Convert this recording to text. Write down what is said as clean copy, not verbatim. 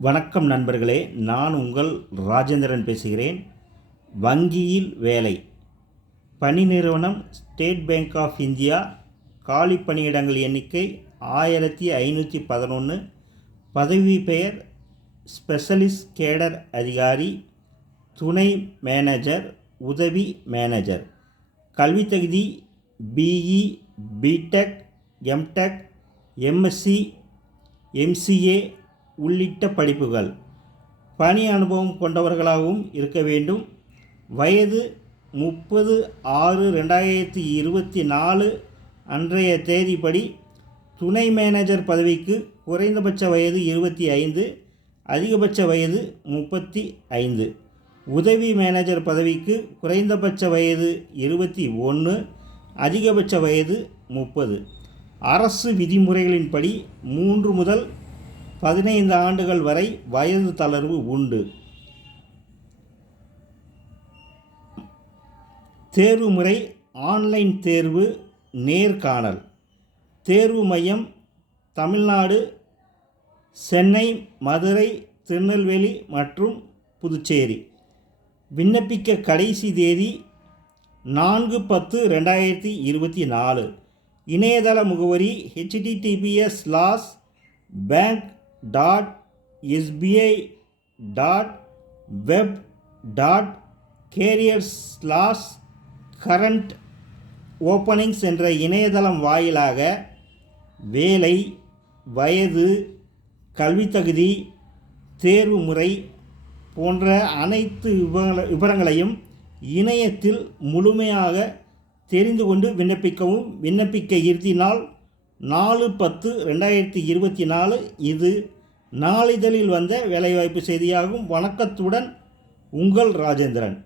வணக்கம் நண்பர்களே, நான் உங்கள் ராஜேந்திரன் பேசுகிறேன். வங்கியில் வேலை. பணி நிறுவனம் ஸ்டேட் பேங்க் ஆஃப் இந்தியா. காலி பணியிடங்கள் எண்ணிக்கை 1511. பதவி பெயர் ஸ்பெஷலிஸ்ட் கேடர் அதிகாரி, துணை மேனேஜர், உதவி மேனேஜர். கல்வி தகுதி BE, BTech, MTech, MSc, MCA உள்ளிட்ட படிப்புகள். பணி அனுபவம் கொண்டவர்களாகவும் இருக்க வேண்டும். வயது 30/6/2024 அன்றைய தேதிப்படி துணை மேனேஜர் பதவிக்கு குறைந்தபட்ச வயது 25, அதிகபட்ச வயது 35. உதவி மேனேஜர் பதவிக்கு குறைந்தபட்ச வயது 21, அதிகபட்ச வயது 30. அரசு விதிமுறைகளின்படி 3 முதல் 15 ஆண்டுகள் வரை வயது தளர்வு உண்டு. தேர்வு முறை ஆன்லைன் தேர்வு, நேர்காணல். தேர்வு மையம் தமிழ்நாடு, சென்னை, மதுரை, திருநெல்வேலி மற்றும் புதுச்சேரி. விண்ணப்பிக்க கடைசி தேதி 4/10/2024. இணையதள முகவரி https://bank.sbi.web.careers/current openings என்ற இணையதளம் வாயிலாக வேலை, வயது, கல்வி தகுதி, தேர்வு முறை போன்ற அனைத்து விவரங்களையும் இணையத்தில் முழுமையாக தெரிந்து கொண்டு விண்ணப்பிக்கவும். விண்ணப்பிக்க இறுதி நாள் 4/10/2024. இது நாளிதழில் வந்த வேலைவாய்ப்பு செய்தியாகும். வணக்கத்துடன் உங்கள் ராஜேந்திரன்.